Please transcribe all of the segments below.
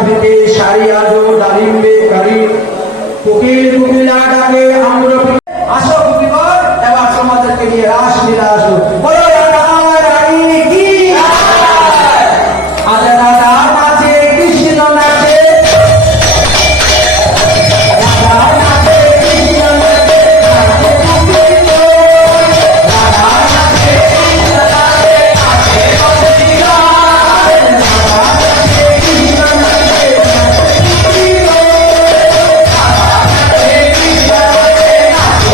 চাকরিতে সারি আজো ডালিম্বে কারি কোকিল কোকিলা ডাকে আম্র আসো কুকিগণ এবার তোমাদেরকে নিয়ে রাসলীলা আসো বলো রাধার রানী কি আজ রাধার মাঝে কৃষ্ণ নাচে রাধার নাচে কৃষ্ণ নাচে নাচে কুকিল রাধার নাচে কৃষ্ণ নাচে নাচে কুকিল রাধার নাচে কৃষ্ণ নাচে নাচে কুকিল রাধার নাচে কৃষ্ণ নাচে নাচে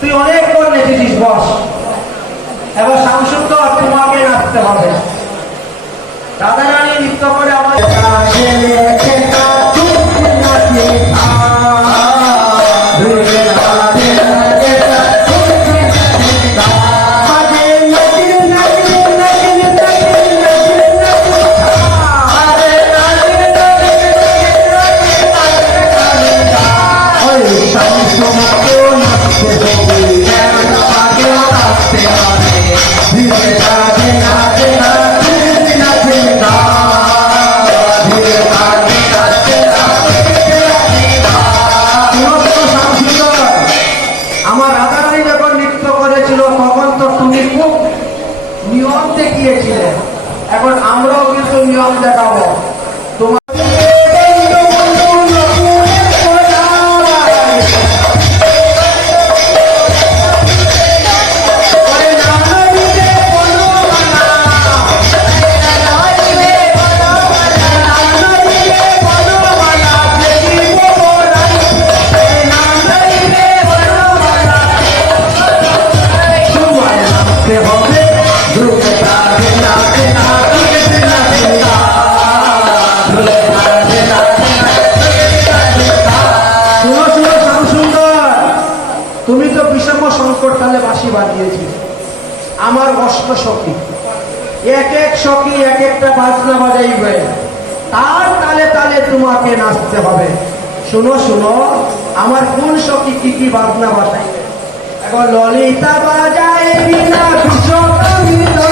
তুই অনেক করে নেচেছিস, বস। এবার শামসুন্দর তোমাকে নাচতে হবে। রাধা রানী নৃত্য করে আমার নিয়ম দেখিয়েছিলেন, এখন আমরাও কিছু নিয়ম দেখাবো। তোমার তুমি তো বিষম সংকট তালে বাঁশি বাজিয়েছি, আমার অষ্ট সখী, এক এক সখী এক একটা বাজনা বাজাইবে, তার তালে তালে তোমাকে নাচতে হবে। শুনো শুনো, আমার কোন সখী কি কি বাজনা বাজাই। এখন ললিতা বাজায় বিনা বিষম ললিতা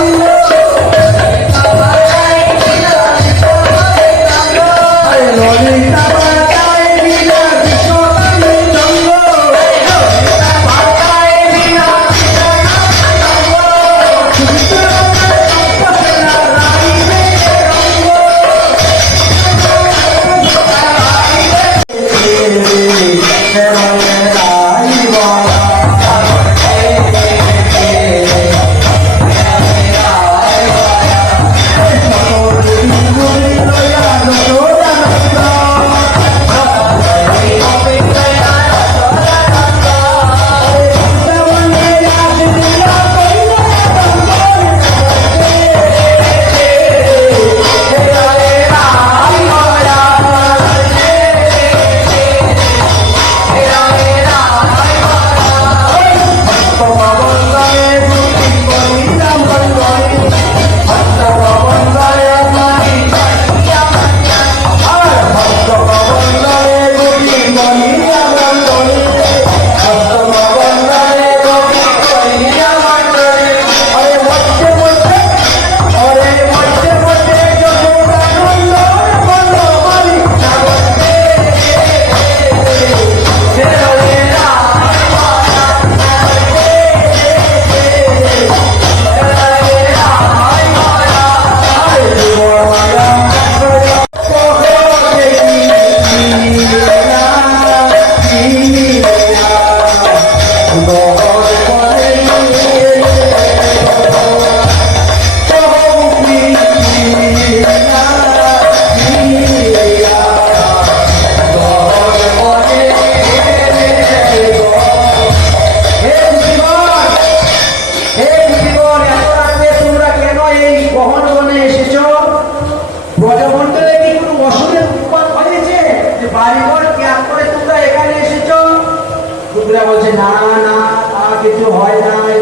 বলছে না না, তা কিছু হয় নাই।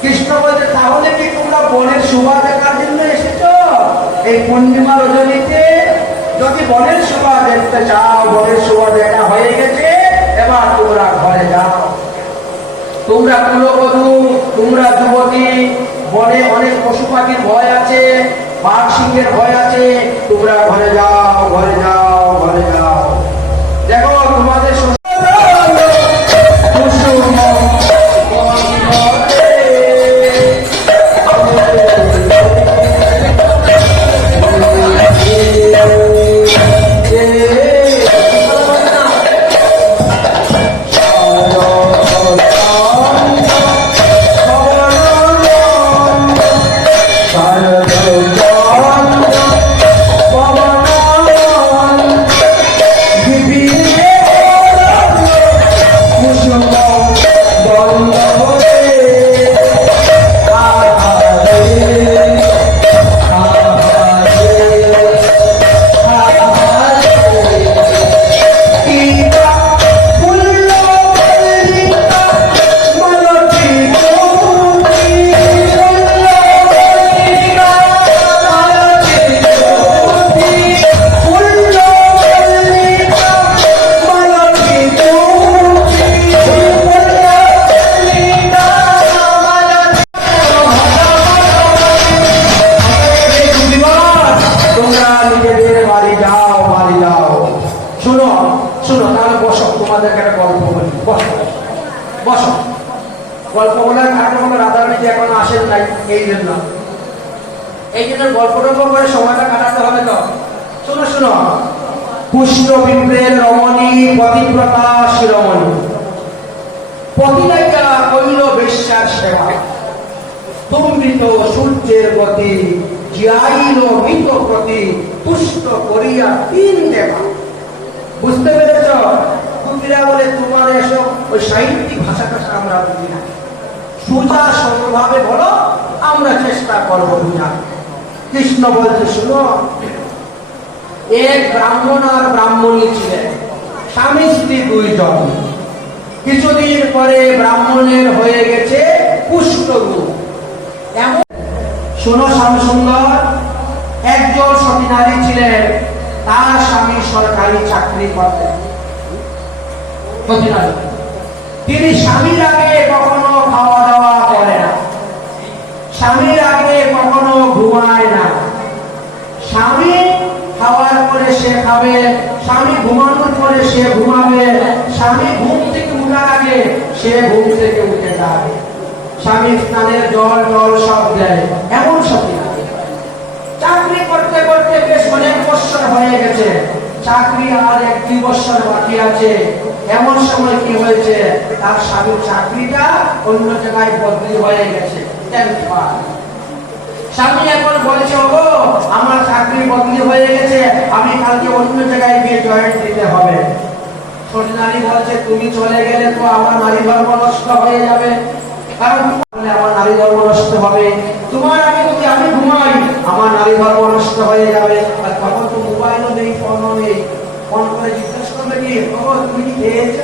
কৃষ্ণ বলছে তাহলে কি তোমরা বনের শোভা দেখার জন্য এসেছো? এই পূর্ণিমা রজনীতে যদি বনের শোভা দেখতে চাও, বনের শোভা দেখা হয়ে গেছে, এবার তোমরা ঘরে যাও। তোমরা কুলবধূ, তোমরা যুবতী, বনে অনেক পশু পাখির ভয় আছে, বাঘ সিংহের ভয় আছে, তোমরা ঘরে যাও, ঘরে যাও, ঘরে যাও। দেখো তোমাদের গল্প বলার কারণে কোনো রাধারানী যে এখনো আসেন নাই, এই জন্য গল্পটল্প করে সময়টা কাটাতে হবে। তো শোনো শোনো, পুষ্ট বিপ্রের রমণী পতিব্রতা শিরোমণি, পতিনায়িকা কইল বেশ্যার সেবা, তুমৃত সূর্যের গতি, জিয়াইল মৃত প্রতি, পুষ্ট করিয়া তিন দেবা। বুঝতে পেরেছ? কুতিরা বলে তোমার এসব ওই সাহিত্যিক ভাষাটা আমরা বুঝি না, সোজা সরলভাবে বলো, আমরা চেষ্টা করবো বুঝা। কৃষ্ণ বলছে শুনো, এক ব্রাহ্মণ আর ব্রাহ্মণী ছিলেন, স্বামী স্ত্রী দুইজন। কিছুদিন পরে ব্রাহ্মণের হয়ে গেছে কুষ্ঠরোগ। এমন শোনো শ্যামসুন্দর, একজন সতী নারী ছিলেন, তার স্বামী সরকারি চাকরি করতেন। তিনি স্বামীর আগে কখনো খাওয়া দাওয়া করে না, স্বামীর আগে কখনো ঘুমায় না। স্বামী খাওয়ার পরে সে খাবে, স্বামী ঘুমানোর পরে সে ঘুমাবে, স্বামী ঘুম থেকে উঠার আগে সে ঘুম থেকে উঠে যাবে, স্বামী স্নানের জল জল সব দেয়। এমন সতী নারী। চাকরি করতে করতে বেশ অনেক বছর হয়ে গেছে, চাকরি আর 1-2 বছর বাকি আছে। এমন সময় কি হয়েছে, তার স্বামীর চাকরিটা অন্য জায়গায় বদলি হয়ে গেছে। স্বামী এখন বলছে, ওগো আমার চাকরি বদলি হয়ে গেছে, আমি কালকে অন্য জায়গায় গিয়ে জয়েন দিতে হবে। সতী নারী বলছে, তুমি চলে গেলে তো আমার নারী ধর্ম নষ্ট হয়ে যাবে, কারণ আমার নারী ধর্ম নষ্ট হবে। তোমার আগে যদি আমি ঘুমাই, আমার নারী ধর্ম নষ্ট হয়ে যাবে। আর তখন তো মোবাইলও নেই, ফোনও নেই, ফোন করে জিজ্ঞেস করবে কি, তুমি কি খেয়েছ?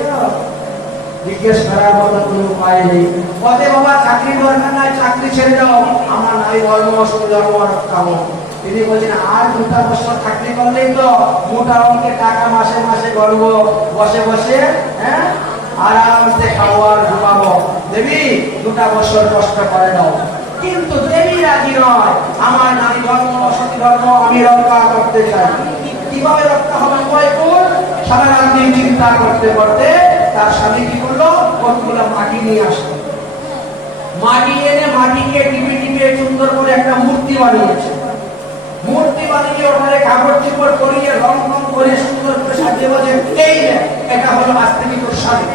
জিজ্ঞেস করার মতো কোনো উপায় নেই। বলে বাবা চাকরি দরকার নাই, চাকরি ছেড়ে দাও, আমার নারী ধর্ম নষ্ট ধর্ম রক্ষা হোক। তিনি বলছেন, আর 2টা বছর চাকরি করলেই তো মোটা অঙ্কের টাকা মাসে মাসে গড়বো, বসে বসে হ্যাঁ আরামসে খাবো আর ঘুমাবো। দেবী 2টা বছর কষ্ট করে দাও। কিন্তু দেবী রাজি নয়, আমার নারী ধর্ম সতী ধর্ম আমি রক্ষা করতে চাই। কিভাবে রক্ষা হবে? সারা রাত্রি চিন্তা করতে করতে তার স্বামী কি করলো, কতগুলো মাটি নিয়ে আসলো, মাটি এনে মাটিকে টিপে টিপে সুন্দর করে একটা মূর্তি বানিয়েছে। মূর্তি বানিয়ে ওখানে কাপড় চোপড় করিয়ে রং রং করে সুন্দর করে সাজিয়ে বলে, এই এটা হলো আজ থেকে তোর স্বামী।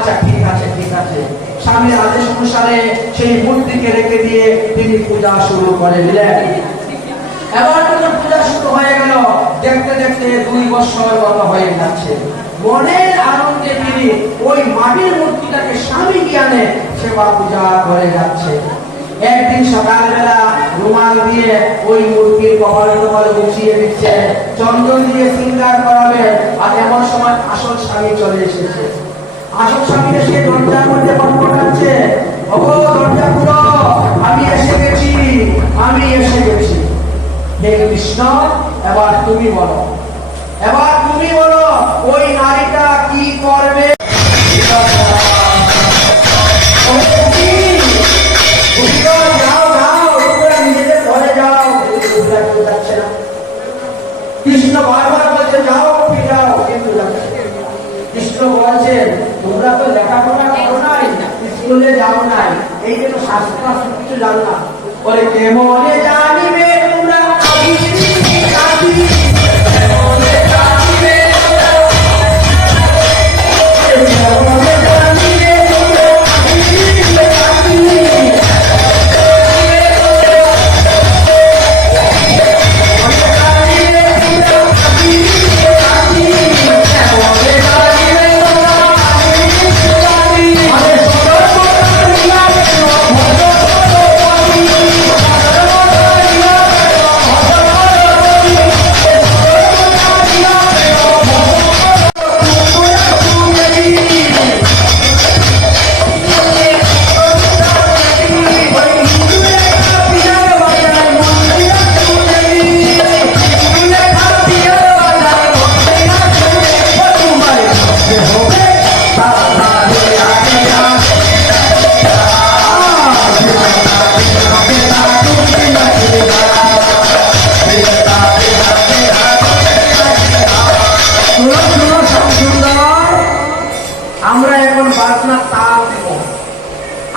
আচ্ছা ঠিক আছে ঠিক আছে। স্বামীর আদেশ অনুসারে সেই মূর্তিকে রেখে দিয়ে তিনি পূজা শুরু করে দিলেন। এবার যখন পূজা শুরু হয়ে গেল, দেখতে দেখতে 2 বছর মতো হয়ে যাচ্ছে। মনের আনন্দে তিনি ওই মাটির মূর্তিটাকে স্বামী জ্ঞানে সেবা পূজা করে যাচ্ছে। একদিন সকালবেলা রুমাল দিয়ে ওই মূর্তির কপাল গুছিয়ে দিচ্ছে, চন্দন দিয়ে শৃঙ্গার করাবে। আর এমন সময় আসল স্বামী চলে এসেছে। আসল স্বামী এসে দরজার মধ্যে বটবটাচ্ছে, ওগো দরজা খুলো, আমি এসে গেছি, আমি এসে গেছি। হে কৃষ্ণ, এবার তুমি বলো, এবার তুমি বলো ওই নারীটা কি করবে? কৃষ্ণ বারবার বলছে যাও যাও, কিন্তু কৃষ্ণ বলছেন তোমরা তো লেখাপড়া করো নাই, স্কুলে যাও নাই, এই জন্য শাস্ত্র কিছু জানো না। বলে কেমনে জানিবে তোমরা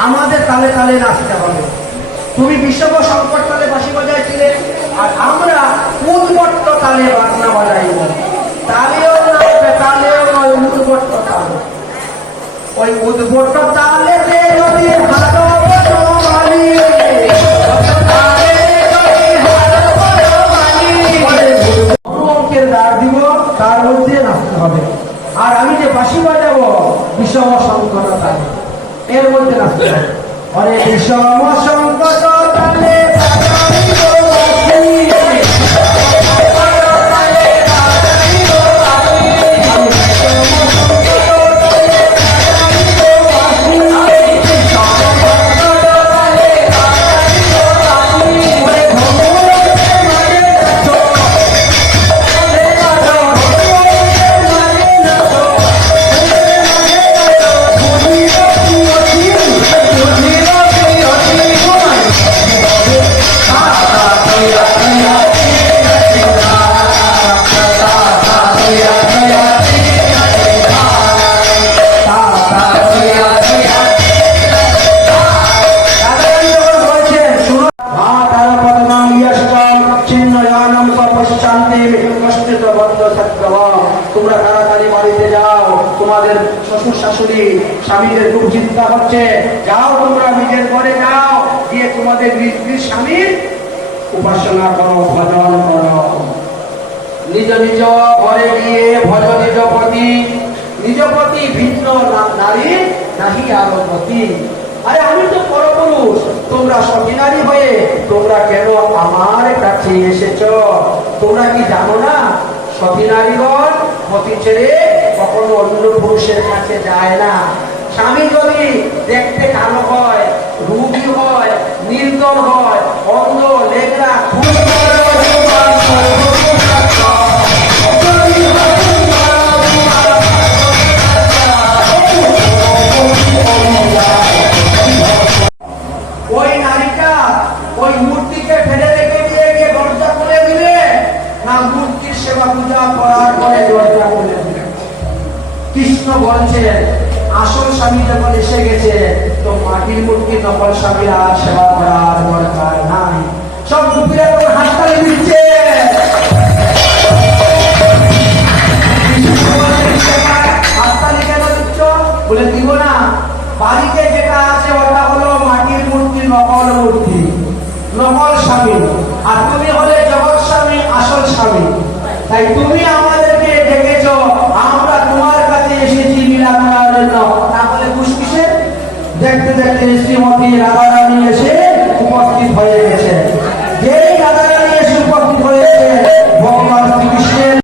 আমাদের তালে তালে নাচতে হবে। তুমি বিশ্বব সংকট তালে বাঁশি বাজাইছিলে, আর আমরা উদ্ভট্ট তালে বাজনা বাজাইব। তালেও নয় বেতালেও নয়, উদ্ভট্ট তাল। ওই উদ্ভট্ট তালে যদি অঙ্কের দাঁড় দিব, তার মধ্যে নাচতে হবে। আর আমি যে বাঁশি বাজাবো বিষম সংকট তালে, এর মধ্যে নাচতে হবে। অরে বিষম সংকট তালে তোমরা তাড়াতাড়ি বাড়িতে যাও, তোমাদের শ্বশুর শাশুড়ি স্বামীদের খুব চিন্তা হচ্ছে। যাও তোমরা নিজের ঘরে যাও, গিয়ে তোমাদের নিজ নিজ স্বামীর উপাসনা করো, ভজন করো। নিজ নিজ ঘরে গিয়ে ভজ নিজ পতি, নিজ পতি ভিন্ন নারী নাহি আরো পতি। আরে আমি তো পরপুরুষ, তোমরা সতী নারী হয়ে তোমরা কেন আমার কাছে এসেছ? তোমরা কি জানো না সতী নারীগণ পতি ছেড়ে কখনো অন্য পুরুষের কাছে যায় না। স্বামী যদি দেখতে কালো হয়, রূপী হয়, নির্দল হয়, অন্ধ, লেগরা, ওই নারীটা ওই মূর্তিকে ফেলে রেখে দিয়ে গিয়ে দরজা খুলে দিলে না, মূর্তির সেবা পূজা করার পরে দরজা খুলে দিলে। কৃষ্ণ বলছেন আসল স্বামী যখন এসে গেছে, তো মাটির মূর্তি নকল স্বামীরা সেবা করার দরকার নাই। সব গোপীরা তখন হাততালি দিচ্ছে। হাততালি কেন দিচ্ছ? বলে দিব বুঝবো না। বাড়িতে যেটা আছে ওটা হলো মাটির মূর্তি, নকল মূর্তি, নকল স্বামী। আর তুমি হলে জগৎ স্বামী, আসল স্বামী। তাই তুমি আমাদেরকে ডেকেছ, আমরা তোমার কাছে এসেছি মিলাদ করার জন্য। না হলে খুশকিসে দেখতে দেখতে শ্রীমতী রাধারানী এসে উপস্থিত হয়ে গেছে। যেই রাধারানী এসে উপস্থিত হয়েছে, ভগবান শ্রীকৃষ্ণের